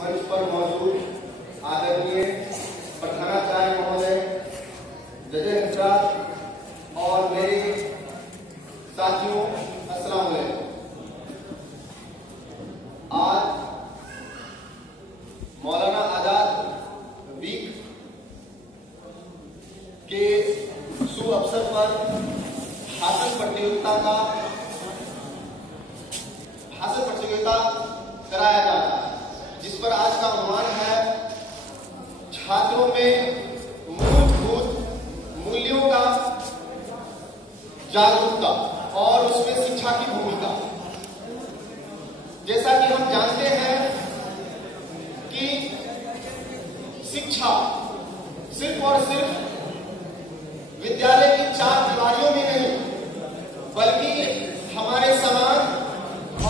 मंच पर मौजूद आदरणीय प्रधानाचार्य महोदय, जजेस मित्रा और मेरे साथियों, अस्सलाम वालेकुम। आज मौलाना आजाद वीक के शुभ अवसर पर भाषण प्रतियोगिता कराया जा रहा है, जिस पर आज का अनुमान है छात्रों में मूलभूत मूल्यों का जागरूकता और उसमें शिक्षा की भूमिका। जैसा कि हम जानते हैं कि शिक्षा सिर्फ और सिर्फ विद्यालय की चार दीवारियों में नहीं, बल्कि हमारे समाज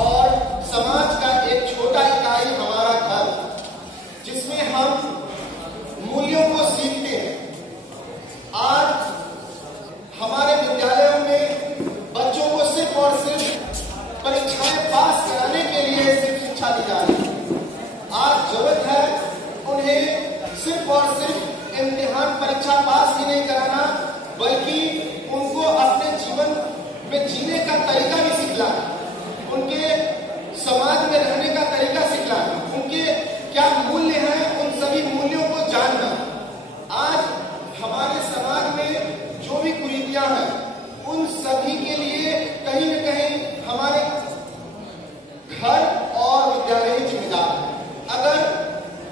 और समाज का एक छोटा इकाई हमारा घर, जिसमें हम मूल्यों को सीखते हैं। आज हमारे विद्यालयों में बच्चों को सिर्फ और सिर्फ परीक्षाएं पास कराने के लिए सिर्फ शिक्षा दी जा रही है। आज जरूरत है उन्हें सिर्फ और सिर्फ इम्तिहान परीक्षा पास ही नहीं कराना, बल्कि उनको अपने जीवन में जीने का तरीका भी सिखलाना, उनके समाज में रहने का तरीका सिखलाना, उनके क्या मूल्य हैं उन सभी मूल्यों को जानना। आज हमारे समाज में जो भी कुरीतियां हैं उन सभी के लिए कहीं न कहीं हमारे घर और विद्यालय ही जिम्मेदार है। अगर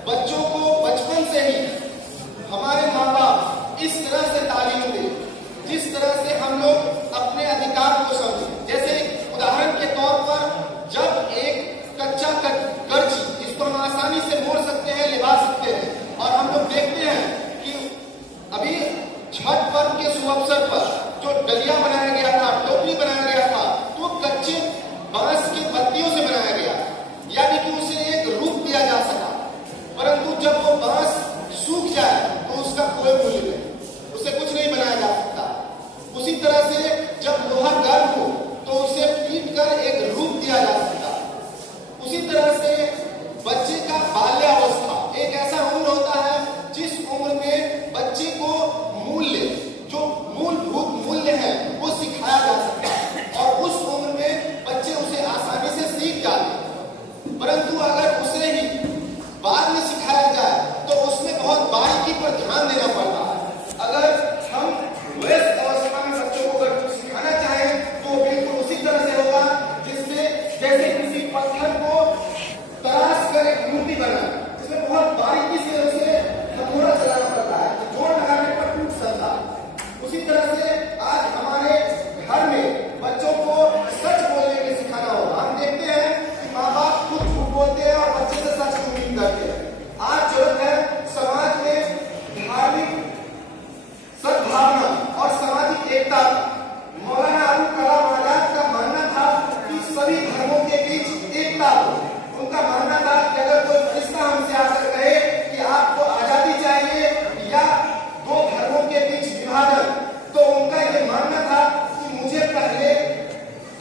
बच्चों को बचपन से ही हमारे माँ बाप इस तरह से तालीम दें, जिस तरह से हम लोग अपने अधिकार को समझें, जैसे उदाहरण के तौर पर जब एक कच्चा कर्ची, जिसको हम आसानी से मोड़ सकते हैं, लिबा सकते हैं, और हम लोग देखते हैं कि अभी छठ पर्व के शुभ अवसर पर जो डलिया बनाया गया था, टोपली बनाया गया था, तो कच्चे बांस की पत्तियों से बनाया गया, यानी कि उसे एक रूप दिया जा सका। परंतु जब वो बांस सूख जाए तो उसका कोई मूल्य नहीं, उसे कुछ नहीं बनाया जा सकता। उसी तरह से जब लोहा गर्म हो तो उसे पीट कर एक रूप दिया जा सकता। उसी तरह से बच्चे का बाल्यावस्था एक ऐसा उम्र होता है जिस उम्र में बच्चे को मूल्य, जो मूलभूत मूल्य है, वो सिखाया जा सकता है, और उस उम्र में बच्चे उसे आसानी से सीख जाते हैं। परंतु अगर उसे ही बाद में सिखाया जाए तो उसमें बहुत बारीकी पर ध्यान देना पड़ता है। अगर हम वयस्क अवस्था में बच्चों को अगर सिखाना चाहें तो बिल्कुल उसी तरह से होगा जिसमें जैसे किसी पत्थर को तराश कर एक मूर्ति बना, इसमें बहुत बारीकी से उसे हथौड़ा चलाना पड़ता है, जोड़ लगाने पर टूट सकता है। उसी तरह से आज हमारे घर में बच्चों को सच बोलने के सिखाना होगा। हम देखते हैं कि माँ बाप खुद झूठ बोलते हैं और बच्चे से सच की उम्मीद करते हैं। आज जरूरत है समाज में धार्मिक सद्भावना और सामाजिक एकता। मौलाना अबुल कलाम आजाद का मानना था कि सभी धर्मों के बीच एकता हो। उनका मानना था कि अगर कोई फरिश्ता हमसे आकर कहे कि आपको आजादी चाहिए या दो धर्मों के बीच विभाजन, तो उनका ये मानना था कि मुझे पहले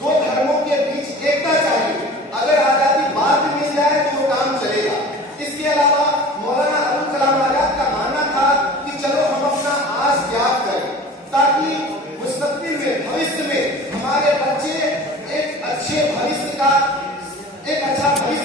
दो धर्मों के बीच एकता चाहिए, अगर आजादी बाद में मिल जाए तो काम चलेगा। इसके अलावा मौलाना अबुल कलाम आजाद का मानना था कि चलो हम अपना आज त्याग करें, ताकि मुस्तकबिल में, भविष्य में हमारे बच्चे एक अच्छा भविष्य